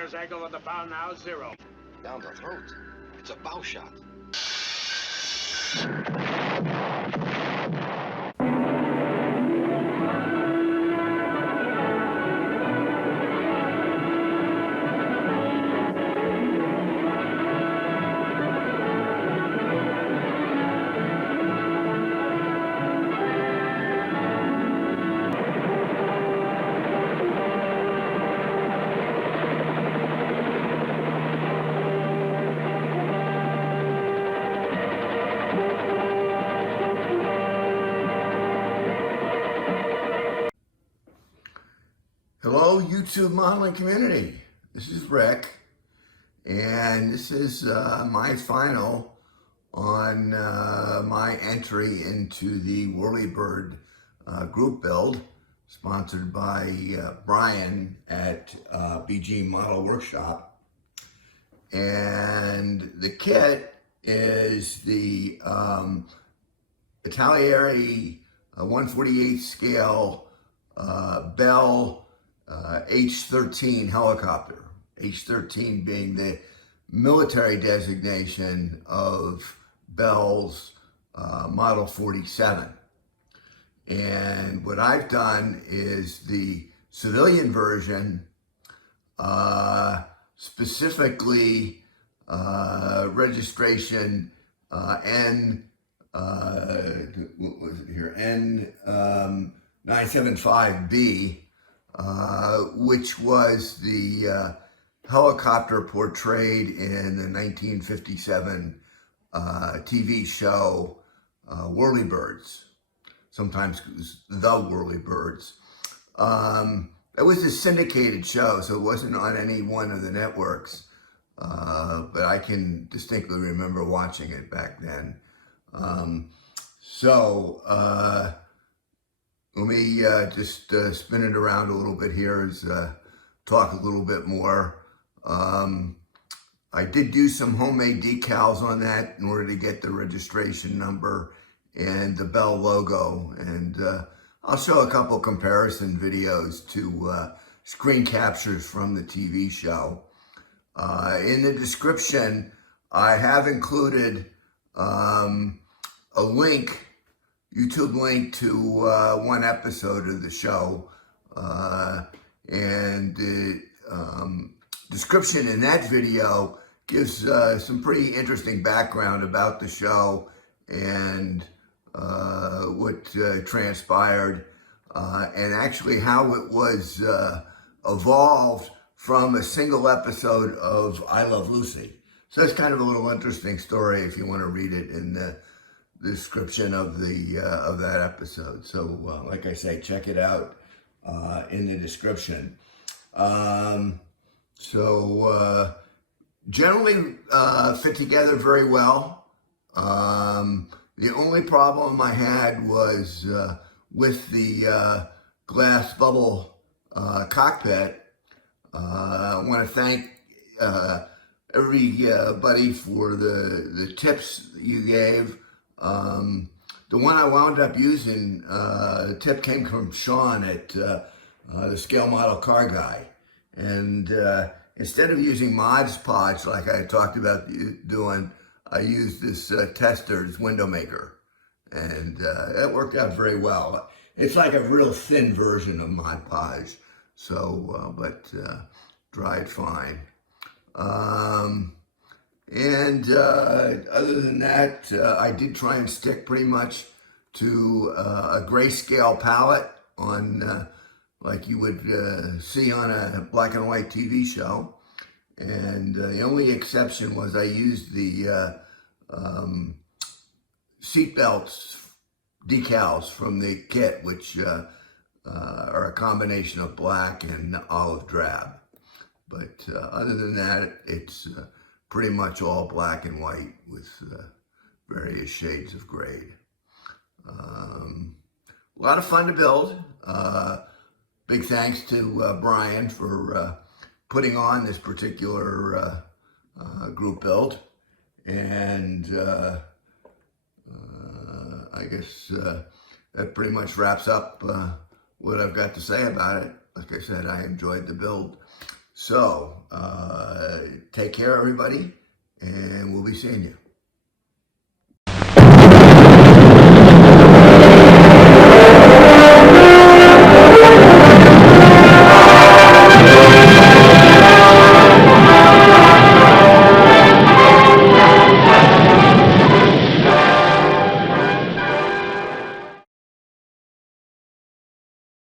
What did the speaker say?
fire's angle at the bow now, 0. Down the throat. It's a bow shot. Hello, YouTube modeling community. This is Rick, and this is my final on my entry into the Whirlybird group build, sponsored by Brian at BG Model Workshop. And the kit is the Italieri 1/48 scale Bell H-13 helicopter, H-13 being the military designation of Bell's Model 47. And what I've done is the civilian version, specifically registration N, what was it here, N975B, which was the helicopter portrayed in the 1957 TV show Whirlybirds, sometimes the Whirlybirds. It was a syndicated show, so it wasn't on any one of the networks, but I can distinctly remember watching it back then. Let me just spin it around a little bit here, as talk a little bit more. I did do some homemade decals on that in order to get the registration number and the Bell logo, and I'll show a couple comparison videos to screen captures from the TV show. In the description, I have included a link, YouTube link to one episode of the show, and the description in that video gives some pretty interesting background about the show and what transpired, and actually how it was evolved from a single episode of I Love Lucy. So it's kind of a little interesting story if you want to read it in the description of that episode. So like I say, check it out in the description. Generally fit together very well. The only problem I had was with the glass bubble cockpit. I want to thank everybody for the tips you gave. The one I wound up using, the tip came from Sean at the Scale Model Car Guy. And instead of using Mod's Podge like I talked about doing, I used this Tester's window maker. And it worked out very well. It's like a real thin version of Mod Podge, so, but dried fine. And other than that, I did try and stick pretty much to a grayscale palette on, like you would see on a black and white TV show. And the only exception was I used the seatbelts decals from the kit, which are a combination of black and olive drab. But other than that, it's pretty much all black and white with various shades of gray. A lot of fun to build. Big thanks to Brian for putting on this particular group build. And I guess that pretty much wraps up what I've got to say about it. Like I said, I enjoyed the build. So, take care, everybody, and we'll be seeing you.